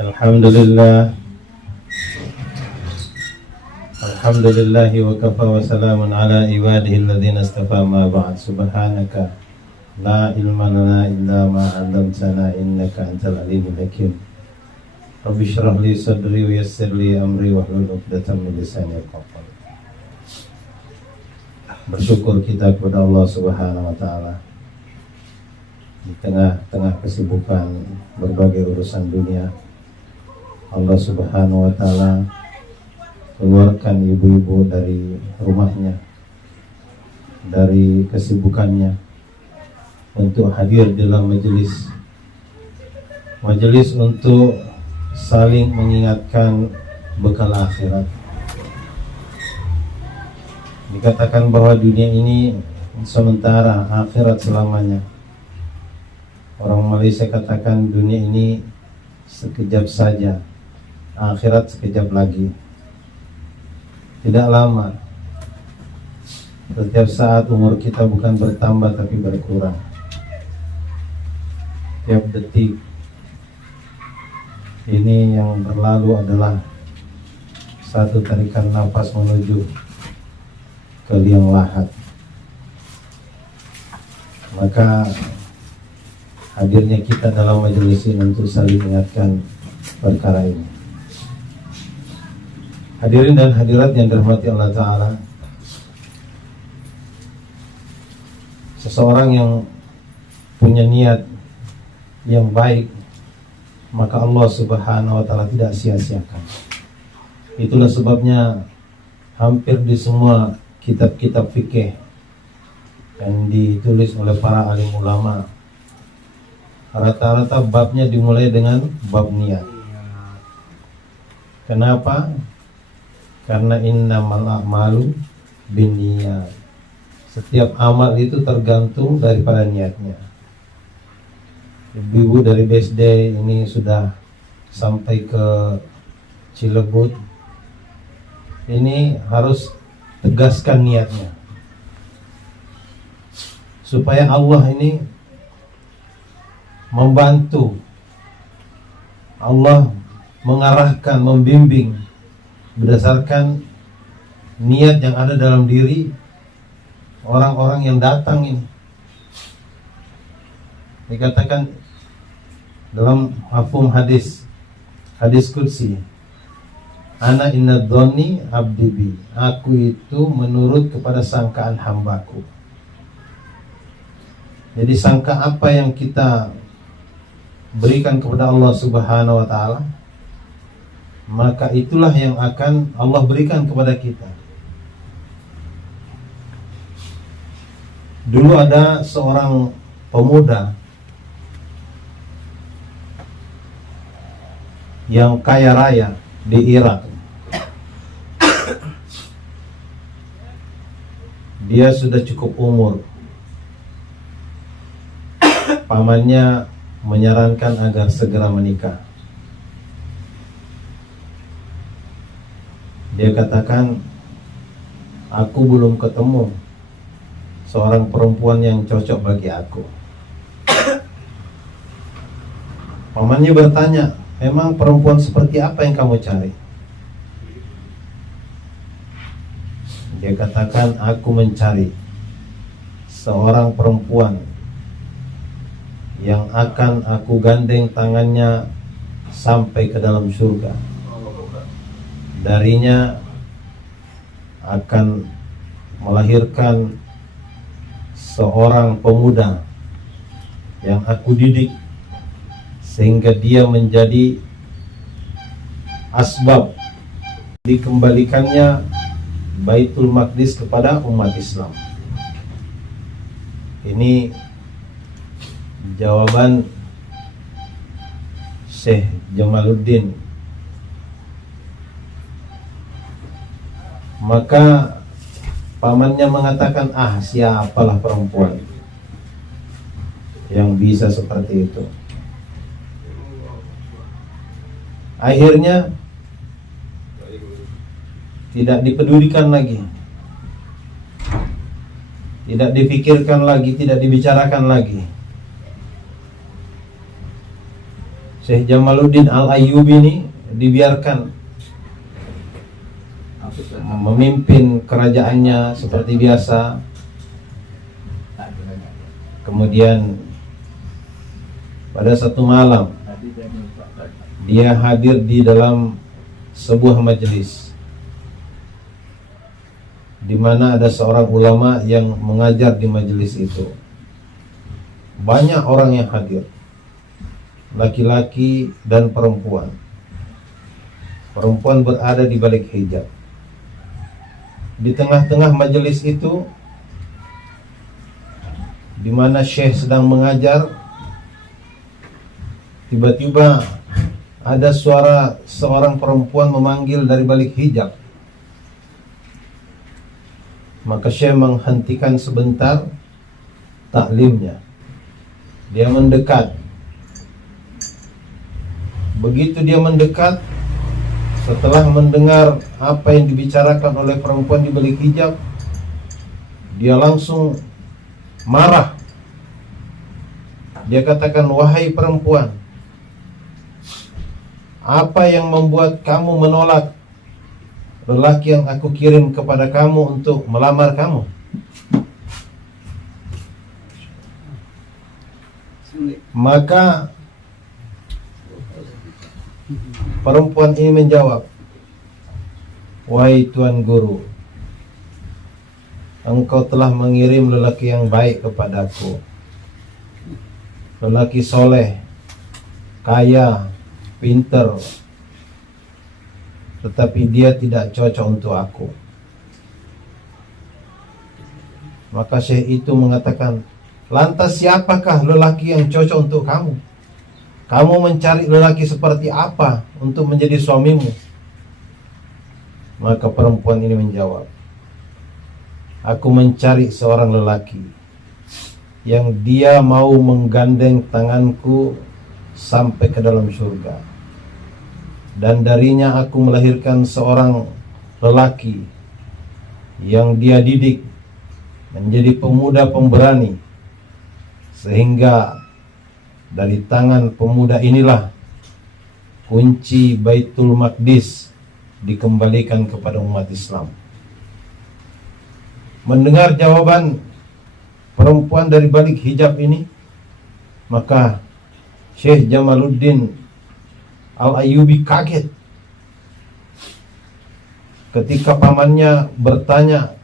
Alhamdulillah Alhamdulillahi wa kafa wa salamun ala ibadihi alladhina istafa ma ba'd. Subhanaka la ilma lana illa ma 'allamtana innaka antal alimul hakim. Rabbi shrah li sadri wa yassir li amri wa hlul 'uqdatam min lisani yafqahu qawli. Bersyukur kita kepada Allah Subhanahu wa taala di tengah-tengah kesibukan berbagai urusan dunia. Allah Subhanahu wa taala keluarkan ibu-ibu dari rumahnya, dari kesibukannya, untuk hadir dalam majelis untuk saling mengingatkan bekal akhirat. Dikatakan bahwa dunia ini sementara, akhirat selamanya. Orang Malaysia katakan dunia ini sekejap saja, akhirat sekejap lagi. Tidak lama. Setiap saat umur kita bukan bertambah tapi berkurang. Tiap detik ini yang berlalu adalah satu tarikan nafas menuju ke liang lahat. Maka hadirnya kita dalam majelis ini untuk saling ingatkan perkara ini. Hadirin dan hadirat yang dirahmati Allah Ta'ala, seseorang yang punya niat yang baik, maka Allah Subhanahu wa Ta'ala tidak sia-siakan. Itulah sebabnya hampir di semua kitab-kitab fikih yang ditulis oleh para alim ulama, rata-rata babnya dimulai dengan bab niat. Kenapa? Karena innamal a'malu binniyat. Setiap amal itu tergantung daripada niatnya. Ibu-ibu dari BSD ini sudah sampai ke Cilebut. Ini harus tegaskan niatnya, supaya Allah ini membantu, Allah mengarahkan, membimbing berdasarkan niat yang ada dalam diri orang-orang yang datang ini. Dikatakan dalam mafhum hadis qudsi, ana inna dhonni abdi bi, aku itu menurut kepada sangkaan hambaku. Jadi sangka apa yang kita berikan kepada Allah Subhanahu wa Ta'ala, maka itulah yang akan Allah berikan kepada kita. Dulu ada seorang pemuda yang kaya raya di Irak. Dia sudah cukup umur. Pamannya menyarankan agar segera menikah. Dia katakan, aku belum ketemu seorang perempuan yang cocok bagi aku. Pamannya bertanya, memang perempuan seperti apa yang kamu cari? Dia katakan, aku mencari seorang perempuan yang akan aku gandeng tangannya sampai ke dalam surga. Darinya akan melahirkan seorang pemuda yang aku didik sehingga dia menjadi asbab dikembalikannya Baitul Maqdis kepada umat Islam. Ini jawaban Syekh Jamaluddin. Maka pamannya mengatakan, siapalah perempuan yang bisa seperti itu. Akhirnya tidak dipedulikan lagi, tidak dipikirkan lagi, tidak dibicarakan lagi. Syekh Jamaluddin Al-Ayyubi ini dibiarkan memimpin kerajaannya seperti biasa. Kemudian pada satu malam dia hadir di dalam sebuah majelis di mana ada seorang ulama yang mengajar di majelis itu. Banyak orang yang hadir, laki-laki dan perempuan. Perempuan berada di balik hijab. Di tengah-tengah majelis itu, di mana Syekh sedang mengajar, tiba-tiba ada suara seorang perempuan memanggil dari balik hijab. Maka Syekh menghentikan sebentar taklimnya. Dia mendekat. Begitu dia mendekat, setelah mendengar apa yang dibicarakan oleh perempuan di balik hijab, dia langsung marah. Dia katakan, "Wahai perempuan, apa yang membuat kamu menolak lelaki yang aku kirim kepada kamu untuk melamar kamu?" Maka perempuan ini menjawab, "Wahai Tuan Guru, engkau telah mengirim lelaki yang baik kepadaku, lelaki soleh, kaya, pinter, tetapi dia tidak cocok untuk aku." Maka Syekh itu mengatakan, "Lantas siapakah lelaki yang cocok untuk kamu? Kamu mencari lelaki seperti apa untuk menjadi suamimu?" Maka perempuan ini menjawab, "Aku mencari seorang lelaki yang dia mau menggandeng tanganku sampai ke dalam surga, dan darinya aku melahirkan seorang lelaki yang dia didik menjadi pemuda pemberani, sehingga dari tangan pemuda inilah kunci Baitul Maqdis dikembalikan kepada umat Islam." Mendengar jawaban perempuan dari balik hijab ini, maka Syekh Jamaluddin Al-Ayyubi kaget ketika pamannya bertanya,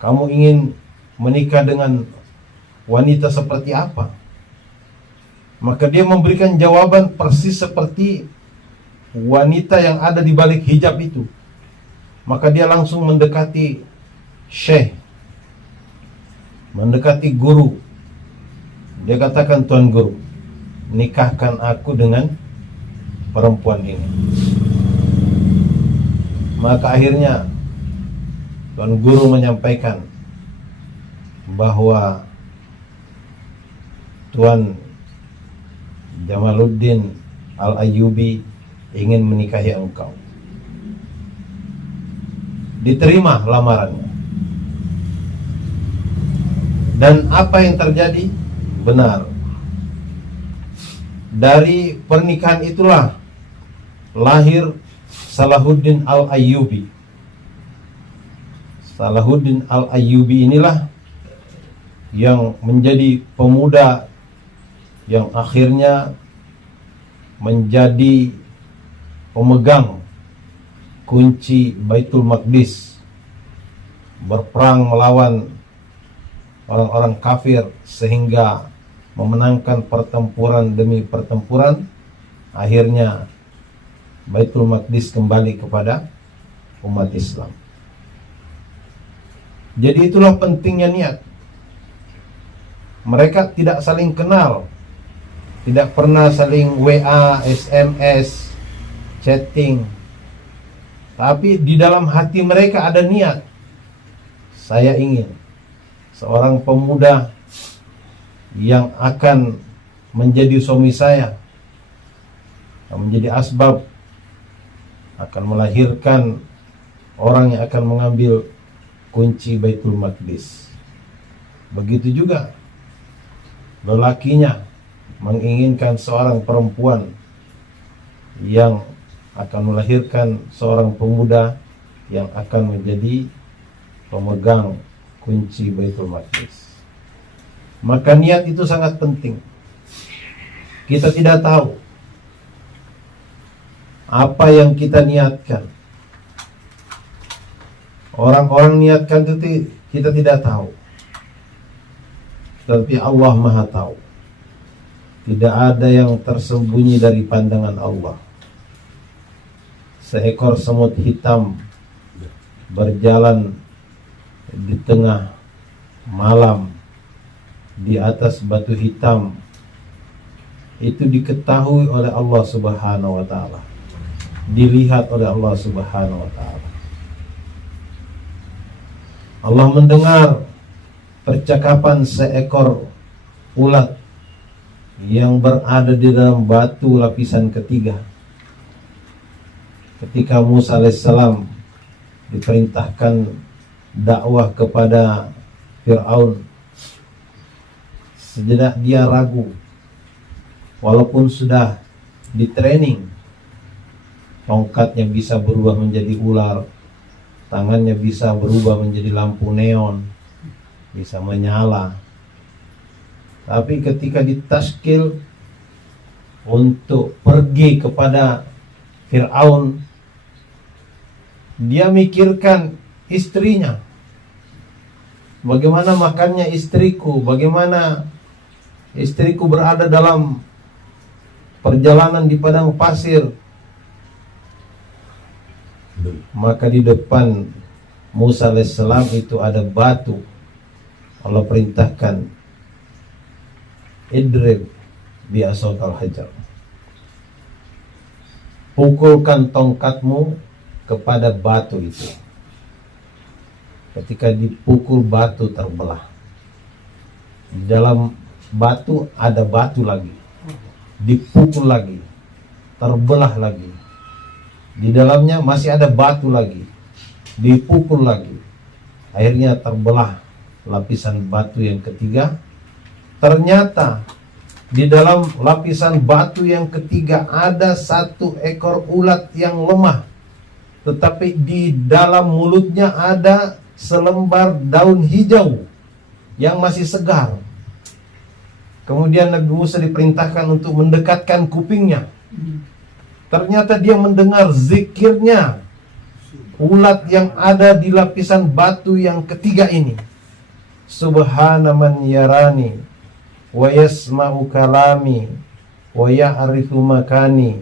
"Kamu ingin menikah dengan wanita seperti apa?" Maka dia memberikan jawaban persis seperti wanita yang ada di balik hijab itu. Maka dia langsung mendekati Syekh, mendekati guru. Dia katakan, "Tuan Guru, nikahkan aku dengan perempuan ini." Maka akhirnya Tuan Guru menyampaikan bahwa Tuan Jamaluddin Al-Ayyubi ingin menikahi engkau. Diterima lamarannya. Dan apa yang terjadi? Benar. Dari pernikahan itulah lahir Salahuddin Al-Ayyubi. Salahuddin Al-Ayyubi inilah yang menjadi pemuda yang akhirnya menjadi pemegang kunci Baitul Maqdis, berperang melawan orang-orang kafir sehingga memenangkan pertempuran demi pertempuran. Akhirnya Baitul Maqdis kembali kepada umat Islam. Jadi itulah pentingnya niat. Mereka tidak saling kenal, tidak pernah saling WA, SMS, chatting. Tapi di dalam hati mereka ada niat. Saya ingin seorang pemuda yang akan menjadi suami saya, menjadi asbab, akan melahirkan orang yang akan mengambil kunci Baitul Maqdis. Begitu juga lelakinya menginginkan seorang perempuan yang akan melahirkan seorang pemuda yang akan menjadi pemegang kunci Baitul Maqdis. Maka niat itu sangat penting. Kita tidak tahu apa yang kita niatkan. Orang-orang niatkan itu kita tidak tahu, tapi Allah Maha tahu. Tidak ada yang tersembunyi dari pandangan Allah. Seekor semut hitam berjalan di tengah malam di atas batu hitam, itu diketahui oleh Allah Subhanahu wa taala, dilihat oleh Allah Subhanahu wa taala. Allah mendengar percakapan seekor ulat yang berada di dalam batu lapisan ketiga. Ketika Musa alaihissalam diperintahkan dakwah kepada Fir'aun, sejenak dia ragu, walaupun sudah di training, tongkatnya bisa berubah menjadi ular, tangannya bisa berubah menjadi lampu neon, bisa menyala. Tapi ketika ditaskil untuk pergi kepada Fir'aun, dia mikirkan istrinya. Bagaimana makannya istriku, bagaimana istriku berada dalam perjalanan di padang pasir. Maka di depan Musa alaihissalam itu ada batu. Allah perintahkan, idrib bi'asokal hajar, pukulkan tongkatmu kepada batu itu. Ketika dipukul, batu terbelah. Di dalam batu ada batu lagi, dipukul lagi, terbelah lagi. Di dalamnya masih ada batu lagi, dipukul lagi. Akhirnya terbelah lapisan batu yang ketiga. Ternyata di dalam lapisan batu yang ketiga ada satu ekor ulat yang lemah, tetapi di dalam mulutnya ada selembar daun hijau yang masih segar. Kemudian Nabi Musa diperintahkan untuk mendekatkan kupingnya. Ternyata dia mendengar zikirnya ulat yang ada di lapisan batu yang ketiga ini. Subhana man yarani wa yasma'u kalami wa ya'rifu makani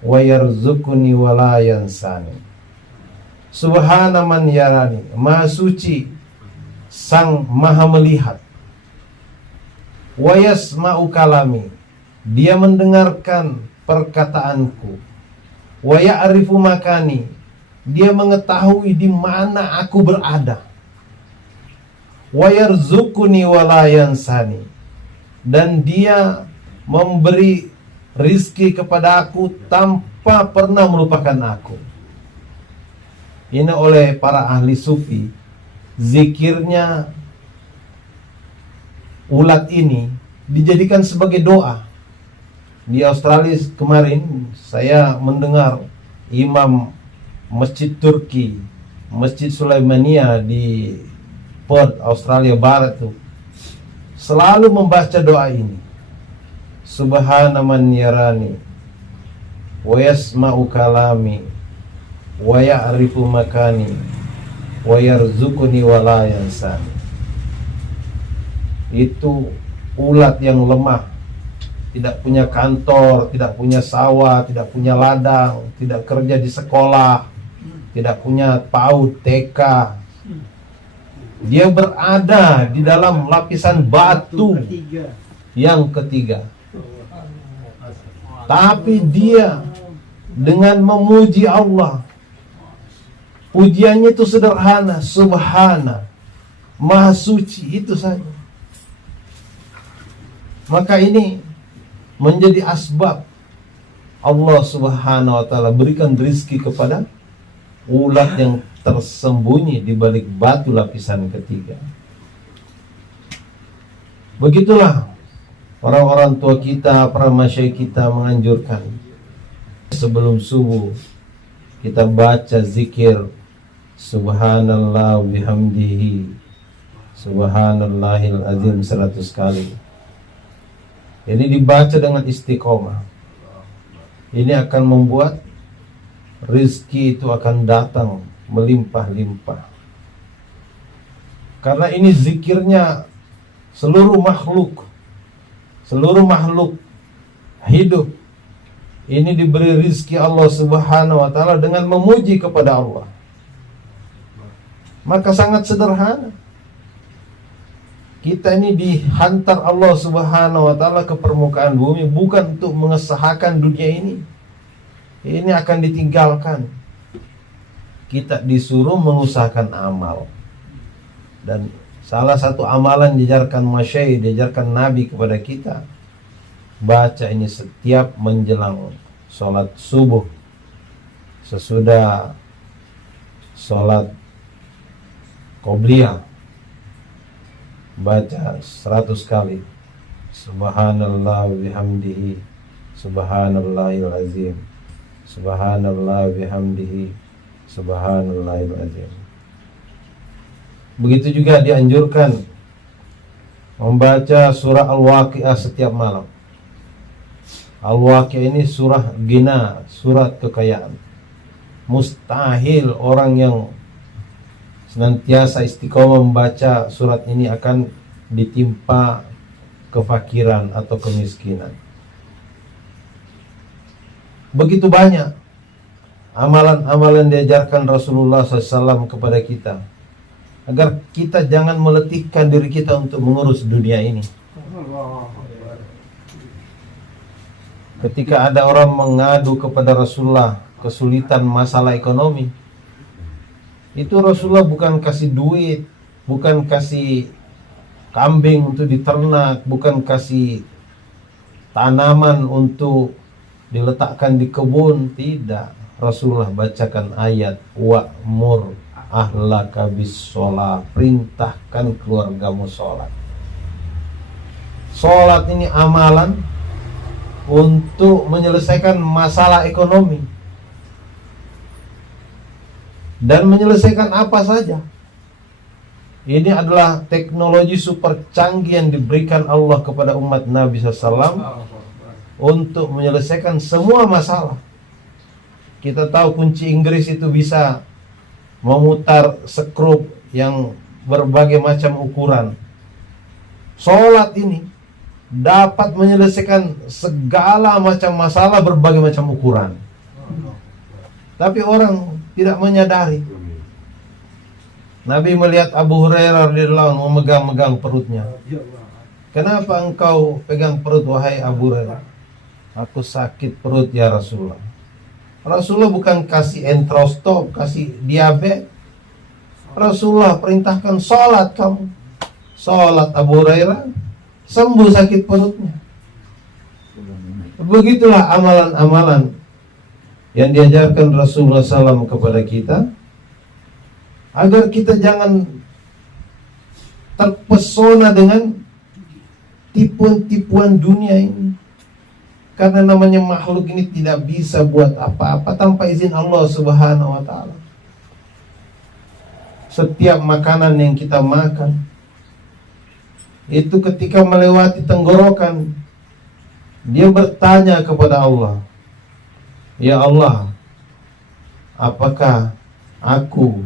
wa yarzuquni wa la yansani. Subhana man yarani, Maha suci Sang Maha melihat. Wa yasma'u kalami, dia mendengarkan perkataanku. Wa ya'rifu makani, dia mengetahui di mana aku berada. Wa yarzuquni wa la yansani, dan dia memberi rizki kepada aku tanpa pernah melupakan aku. Ini oleh para ahli sufi, zikirnya ulat ini dijadikan sebagai doa. Di Australia kemarin saya mendengar imam Masjid Turki, Masjid Sulaimania di Perth, Australia Barat tuh, selalu membaca doa ini. Subhana man yarani wa yasma'u kalami wa ya'rifu makani wa yarzuquni wa la yansani. Itu ulat yang lemah, tidak punya kantor, tidak punya sawah, tidak punya ladang, tidak kerja di sekolah, tidak punya PAUD, TK. Dia berada di dalam lapisan batu yang ketiga. Tapi dia dengan memuji Allah, pujiannya itu sederhana, subhana, maha suci, itu saja. Maka ini menjadi asbab Allah Subhanahu wa taala berikan rizki kepada ulat yang tersembunyi di balik batu lapisan ketiga. Begitulah orang-orang tua kita, para masyayikh kita menganjurkan. sebelum subuh kita baca zikir subhanallah bihamdihi subhanallahil azim 100 kali. Ini dibaca dengan istiqomah. Ini akan membuat rezeki itu akan datang melimpah-limpah. Karena ini zikirnya seluruh makhluk hidup ini diberi rizki Allah Subhanahu wa ta'ala dengan memuji kepada Allah. Maka sangat sederhana. Kita ini dihantar Allah Subhanahu wa ta'ala ke permukaan bumi bukan untuk mengesahkan dunia ini. Ini akan ditinggalkan. Kita disuruh mengusahakan amal. Dan salah satu amalan diajarkan masyayikh, diajarkan Nabi kepada kita, baca ini setiap menjelang sholat subuh, sesudah sholat qobliyah, baca 100 kali subhanallah bihamdihi subhanallahil azim subhanallah bihamdihi subhanallahil azim. Begitu juga dianjurkan membaca surah Al-Waqi'ah setiap malam. Al-Waqi'ah ini surah gina, surat kekayaan. Mustahil orang yang senantiasa istiqomah membaca surat ini akan ditimpa kefakiran atau kemiskinan. Begitu banyak amalan-amalan diajarkan Rasulullah SAW kepada kita, agar kita jangan meletihkan diri kita untuk mengurus dunia ini. Ketika ada orang mengadu kepada Rasulullah kesulitan masalah ekonomi, itu Rasulullah bukan kasih duit, bukan kasih kambing untuk diternak, bukan kasih tanaman untuk diletakkan di kebun. Tidak. Rasulullah bacakan ayat wa'mur ahlaka bis sholat, perintahkan keluargamu sholat. Sholat ini amalan untuk menyelesaikan masalah ekonomi dan menyelesaikan apa saja. Ini adalah teknologi super canggih yang diberikan Allah kepada umat Nabi SAW untuk menyelesaikan semua masalah. Kita tahu kunci Inggris itu bisa memutar skrup yang berbagai macam ukuran. Sholat ini dapat menyelesaikan segala macam masalah berbagai macam ukuran. Tapi orang tidak menyadari. Nabi melihat Abu Hurairah radhiyallahu anhu memegang-megang perutnya. Kenapa engkau pegang perut wahai Abu Hurairah? Aku sakit perut ya Rasulullah. Rasulullah bukan kasih enterostop, kasih diabetes. Rasulullah perintahkan sholat kamu. Sholat Abu Hurairah, sembuh sakit perutnya. Begitulah amalan-amalan yang diajarkan Rasulullah SAW kepada kita, agar kita jangan terpesona dengan tipuan-tipuan dunia ini. Karena namanya makhluk ini tidak bisa buat apa-apa tanpa izin Allah Subhanahu wa ta'ala. Setiap makanan yang kita makan itu ketika melewati tenggorokan, dia bertanya kepada Allah, ya Allah, apakah aku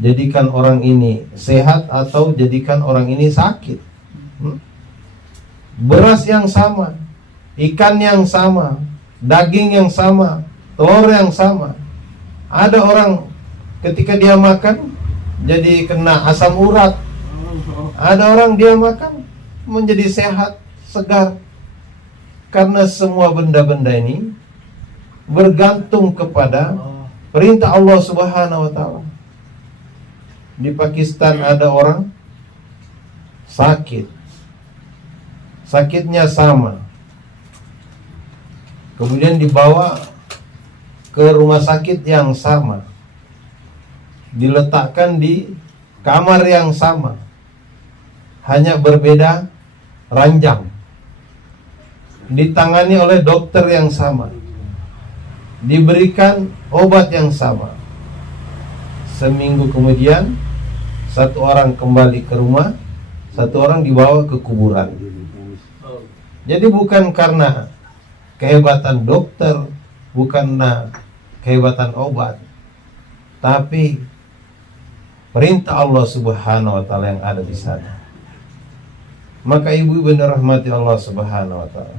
jadikan orang ini sehat atau jadikan orang ini sakit? Beras yang sama, ikan yang sama, daging yang sama, telur yang sama. Ada orang ketika dia makan jadi kena asam urat. Ada orang dia makan menjadi sehat, segar. Karena semua benda-benda ini bergantung kepada perintah Allah Subhanahu wa ta'ala. Di Pakistan ada orang sakit, sakitnya sama, kemudian dibawa ke rumah sakit yang sama, diletakkan di kamar yang sama, hanya berbeda ranjang, ditangani oleh dokter yang sama. diberikan obat yang sama. Seminggu kemudian satu orang kembali ke rumah, satu orang dibawa ke kuburan. Jadi bukan karena kehebatan dokter, bukan karena kehebatan obat, tapi perintah Allah Subhanahu wa taala yang ada di sana. Maka ibu-ibu yang rahmati Allah Subhanahu wa taala,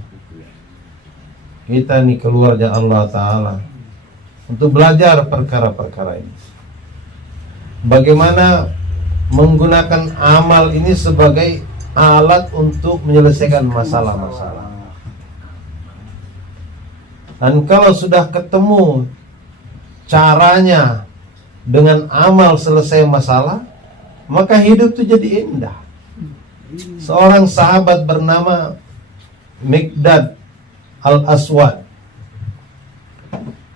kita nih keluarga Allah taala untuk belajar perkara-perkara ini. Bagaimana menggunakan amal ini sebagai alat untuk menyelesaikan masalah-masalah. Dan kalau sudah ketemu caranya dengan amal selesai masalah, maka hidup itu jadi indah. Seorang sahabat bernama Miqdad Al-Aswad,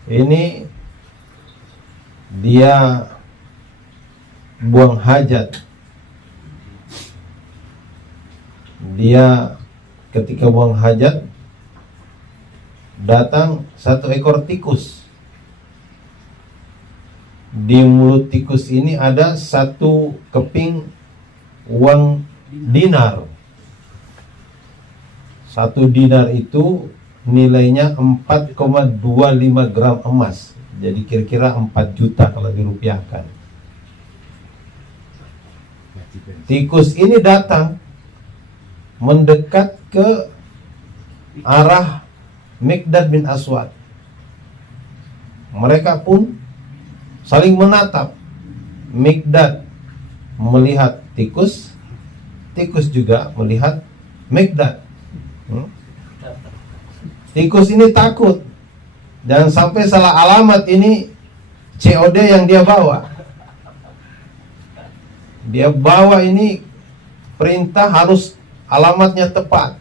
ini dia buang hajat. Dia ketika buang hajat, datang satu ekor tikus. Di mulut tikus ini ada satu keping uang dinar. Satu dinar itu nilainya 4,25 gram emas. Jadi kira-kira 4 juta kalau dirupiahkan. Tikus ini datang mendekat ke arah Miqdad bin Aswad. Mereka pun saling menatap. Miqdad melihat tikus, tikus juga melihat Miqdad. Tikus ini takut, jangan sampai salah alamat ini COD yang dia bawa. Dia bawa ini perintah harus alamatnya tepat.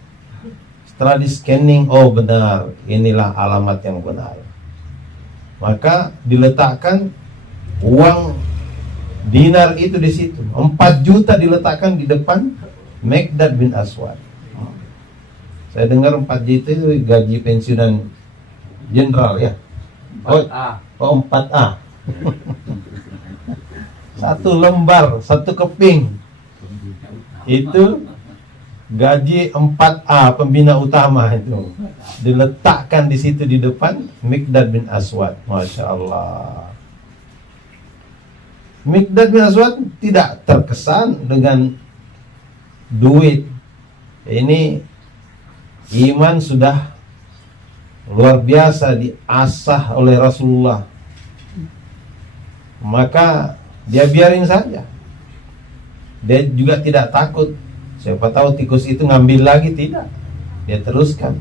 Setelah di scanning, oh benar, inilah alamat yang benar. Maka diletakkan uang dinar itu di situ. 4 juta diletakkan di depan Miqdad bin Aswad. Saya dengar 4 juta itu gaji pensiunan jenderal ya. 4A. Oh 4A. Satu lembar, satu keping. Itu gaji 4A, pembina utama itu. Diletakkan di situ di depan Miqdad bin Aswad. Masya Allah. Miqdad bin Aswad tidak terkesan dengan duit. Ini iman sudah luar biasa diasah oleh Rasulullah. Maka dia biarin saja. Dia juga tidak takut. Siapa tahu tikus itu ngambil lagi, tidak. Dia teruskan.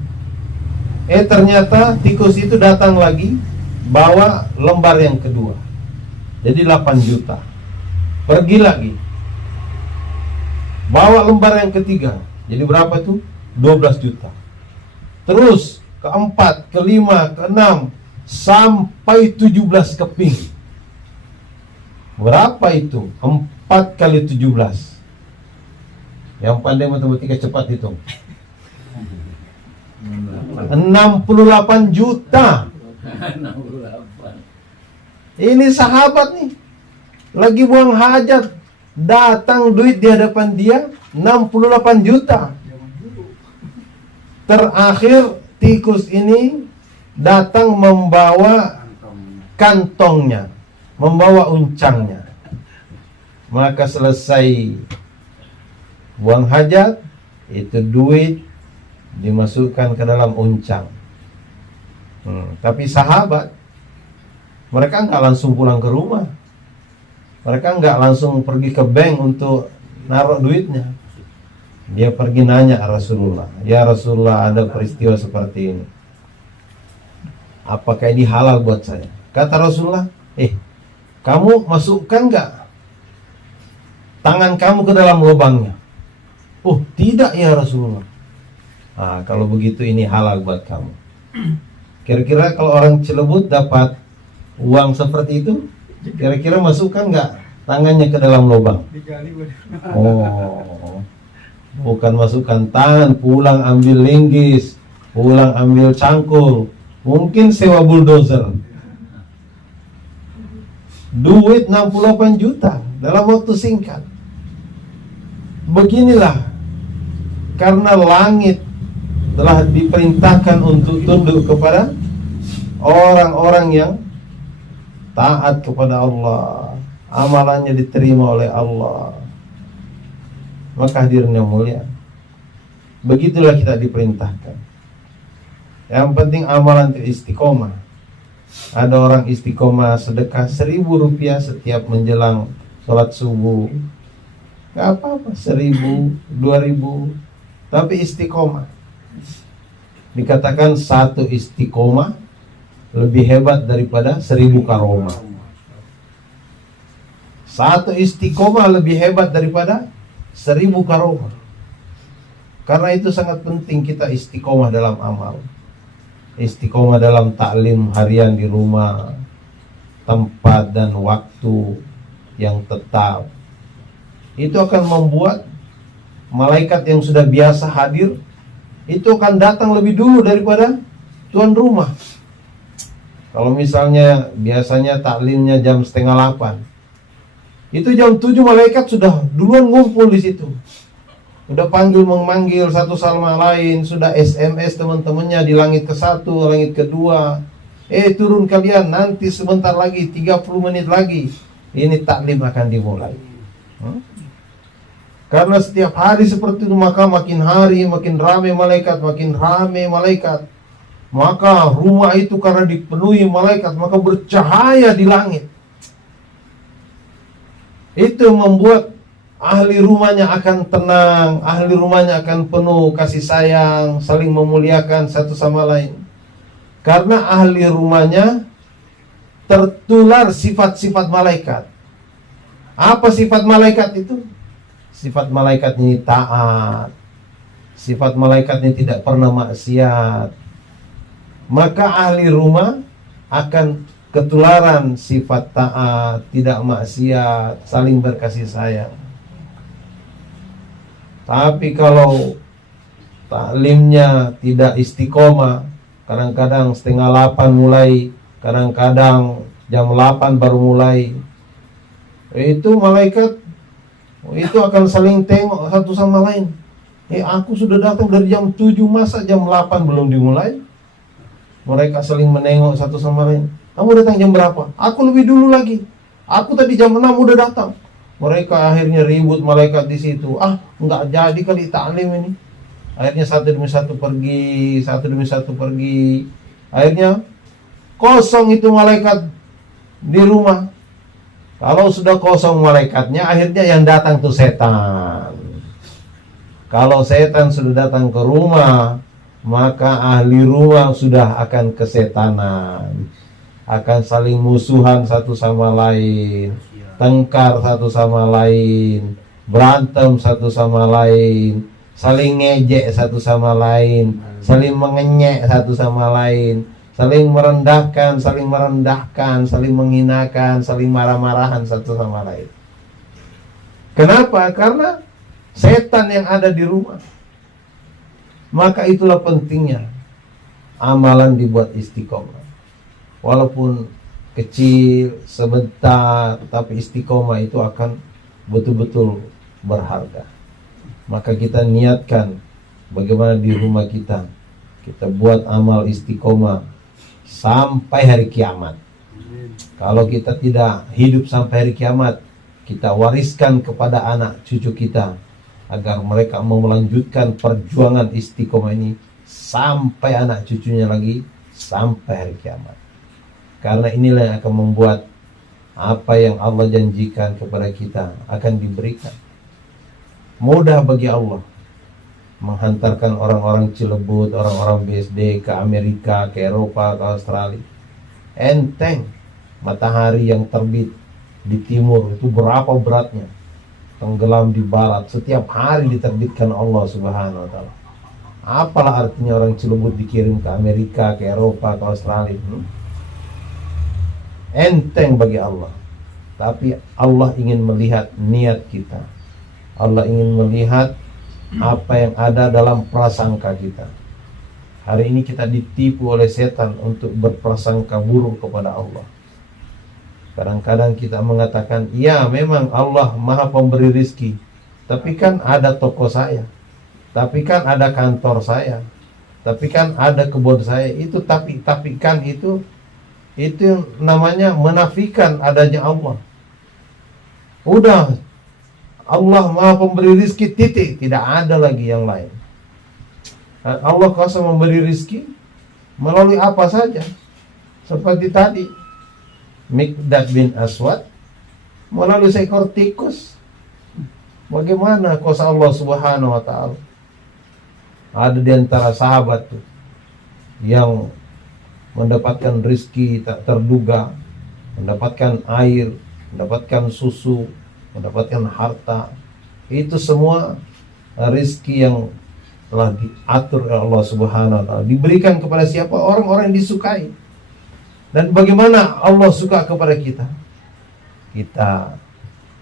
Ternyata tikus itu datang lagi, bawa lembar yang kedua. Jadi 8 juta. Pergi lagi, bawa lembar yang ketiga. Jadi berapa tuh? 12 juta. Terus keempat, kelima, keenam, sampai 17 keping. Berapa itu? 4 kali 17. Yang pandai matematika cepat hitung. 68 juta. Ini sahabat nih, lagi buang hajat, datang duit di hadapan dia 68 juta. Terakhir tikus ini datang membawa kantongnya, membawa uncangnya. Maka selesai buang hajat, itu duit dimasukkan ke dalam uncang. Tapi sahabat, mereka nggak langsung pulang ke rumah. Mereka nggak langsung pergi ke bank untuk naruh duitnya. Dia pergi nanya Rasulullah, ya Rasulullah, ada peristiwa seperti ini, apakah ini halal buat saya? Kata Rasulullah, kamu masukkan nggak tangan kamu ke dalam lubangnya? Oh tidak ya Rasulullah. Kalau begitu ini halal buat kamu. Kira-kira kalau orang Cilebut dapat uang seperti itu, kira-kira masukkan nggak tangannya ke dalam lubang? Oh, bukan masukkan tangan, pulang ambil linggis, pulang ambil cangkul, Mungkin sewa bulldozer. Duit 68 juta dalam waktu singkat. Beginilah, karena langit telah diperintahkan untuk tunduk kepada orang-orang yang taat kepada Allah, amalannya diterima oleh Allah. Maka hadirin yang mulia, begitulah kita diperintahkan. Yang penting amalan itu istiqomah. Ada orang istiqomah sedekah 1.000 rupiah setiap menjelang sholat subuh, gak apa-apa, 1.000, 2.000, tapi istiqomah. Dikatakan satu istiqomah lebih hebat daripada 1.000 karomah. Satu istiqomah lebih hebat daripada 1.000 karomah. Karena itu sangat penting kita istiqomah dalam amal, istiqomah dalam taklim harian di rumah, tempat dan waktu yang tetap. Itu akan membuat malaikat yang sudah biasa hadir itu akan datang lebih dulu daripada tuan rumah. Kalau misalnya biasanya taklimnya jam 7:30, itu jam 7 malaikat sudah duluan ngumpul di situ. Sudah memanggil satu sama lain, sudah SMS teman-temannya di langit ke-1, langit kedua. Turun kalian, nanti sebentar lagi, 30 menit lagi, ini taklim akan dimulai. Karena setiap hari seperti itu, maka makin hari makin ramai malaikat, makin ramai malaikat. Maka rumah itu karena dipenuhi malaikat, maka bercahaya di langit. Itu membuat ahli rumahnya akan tenang, ahli rumahnya akan penuh kasih sayang, saling memuliakan satu sama lain. Karena ahli rumahnya tertular sifat-sifat malaikat. Apa sifat malaikat itu? Sifat malaikat ini taat. Sifat malaikat ini tidak pernah maksiat. Maka ahli rumah akan ketularan sifat taat, tidak maksiat, saling berkasih sayang. Tapi kalau taklimnya tidak istiqomah, kadang-kadang 7:30 mulai, kadang-kadang jam 8 baru mulai, itu malaikat itu akan saling tengok satu sama lain. Aku sudah datang dari jam 7, masa jam 8 belum dimulai? Mereka saling menengok satu sama lain. Kamu datang jam berapa? Aku lebih dulu lagi. Aku tadi jam 6 udah datang. Mereka akhirnya ribut malaikat di situ. Enggak jadi kali taklim ini. Akhirnya satu demi satu pergi, satu demi satu pergi. Akhirnya kosong itu malaikat di rumah. Kalau sudah kosong malaikatnya, akhirnya yang datang tuh setan. Kalau setan sudah datang ke rumah, maka ahli rumah sudah akan kesetanan, akan saling musuhan satu sama lain, tengkar satu sama lain, berantem satu sama lain, saling ngejek satu sama lain, saling mengenyek satu sama lain, saling merendahkan, saling menghinakan, saling marah-marahan satu sama lain. Kenapa? Karena setan yang ada di rumah. Maka itulah pentingnya amalan dibuat istiqomah. Walaupun kecil, sebentar, tapi istiqomah itu akan betul-betul berharga. Maka kita niatkan bagaimana di rumah kita buat amal istiqomah sampai hari kiamat. Kalau kita tidak hidup sampai hari kiamat, kita wariskan kepada anak cucu kita agar mereka mau melanjutkan perjuangan istiqomah ini sampai anak cucunya lagi, sampai hari kiamat. Karena inilah yang akan membuat apa yang Allah janjikan kepada kita akan diberikan. Mudah bagi Allah menghantarkan orang-orang Cilebut, orang-orang BSD ke Amerika, ke Eropa, ke Australia. Enteng. Matahari yang terbit di timur itu berapa beratnya, tenggelam di barat, setiap hari diterbitkan Allah Subhanahu wa ta'ala. Apalah artinya orang Cilebut dikirim ke Amerika, ke Eropa, ke Australia? Enteng bagi Allah. Tapi Allah ingin melihat niat kita. Allah ingin melihat apa yang ada dalam prasangka kita. Hari ini kita ditipu oleh setan untuk berprasangka buruk kepada Allah. Kadang-kadang kita mengatakan, iya memang Allah maha pemberi rizki, tapi kan ada toko saya, tapi kan ada kantor saya, tapi kan ada kebun saya. Itu tapi kan itu namanya menafikan adanya Allah. Udah, Allah maha pemberi rizki, titik, tidak ada lagi yang lain. Allah kuasa memberi rizki melalui apa saja. Seperti tadi, Miqdad bin Aswad melalui seekor tikus. Bagaimana kuasa Allah Subhanahu wa ta'ala? Ada di antara sahabat tuh yang mendapatkan rizki tak terduga, mendapatkan air, mendapatkan susu, mendapatkan harta. Itu semua rizki yang telah diatur oleh Allah Subhanahu wa ta'ala, diberikan kepada siapa? Orang-orang yang disukai. Dan bagaimana Allah suka kepada kita? Kita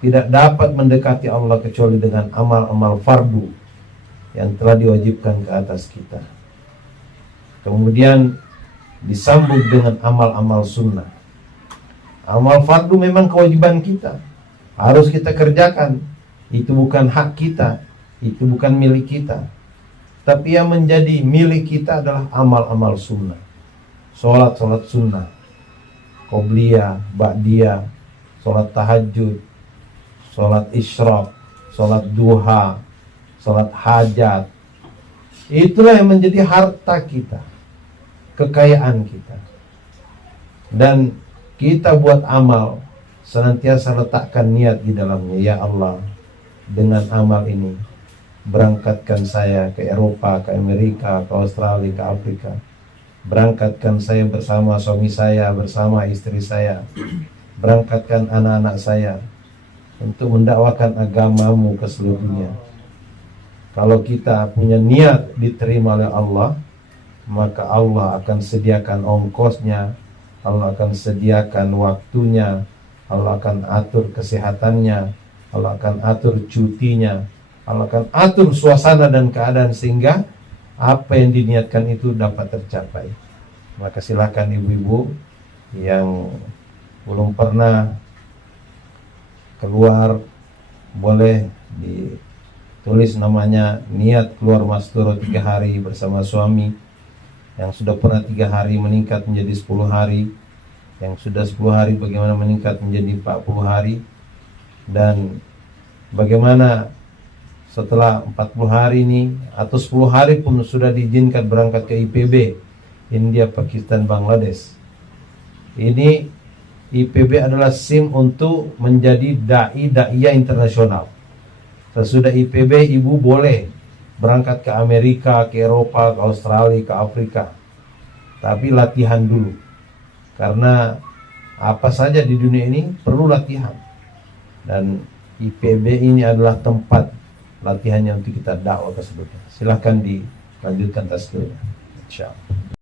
tidak dapat mendekati Allah kecuali dengan amal-amal fardu yang telah diwajibkan ke atas kita. Kemudian disambung dengan amal-amal sunnah. Amal fardu memang kewajiban kita, harus kita kerjakan. Itu bukan hak kita, itu bukan milik kita. Tapi yang menjadi milik kita adalah amal-amal sunnah. Sholat sunnah, qobliyah, ba'diyah, sholat tahajud, sholat isyraq, sholat duha, sholat hajat. Itulah yang menjadi harta kita, kekayaan kita. Dan kita buat amal, senantiasa letakkan niat di dalamnya. Ya Allah, dengan amal ini berangkatkan saya ke Eropa, ke Amerika, ke Australia, ke Afrika. Berangkatkan saya bersama suami saya, bersama istri saya. Berangkatkan anak-anak saya untuk mendakwakan agamamu ke seluruh dunia. Kalau kita punya niat diterima oleh Allah, maka Allah akan sediakan ongkosnya, Allah akan sediakan waktunya, Allah akan atur kesehatannya, Allah akan atur cutinya, Allah akan atur suasana dan keadaan sehingga apa yang diniatkan itu dapat tercapai. Maka silakan ibu-ibu yang belum pernah keluar, boleh ditulis namanya, niat keluar Masturo 3 hari bersama suami. Yang sudah pernah 3 hari meningkat menjadi 10 hari, yang sudah 10 hari bagaimana meningkat menjadi 40 hari, dan bagaimana setelah 40 hari ini atau 10 hari pun sudah diizinkan berangkat ke IPB, India, Pakistan, Bangladesh. Ini IPB adalah SIM untuk menjadi dai-da'iyah internasional. Sesudah IPB ibu boleh berangkat ke Amerika, ke Eropa, ke Australia, ke Afrika. Tapi latihan dulu. Karena apa saja di dunia ini perlu latihan. Dan IPB ini adalah tempat latihannya untuk kita dakwah tersebut. Silahkan dilanjutkan tasbihnya, insyaallah.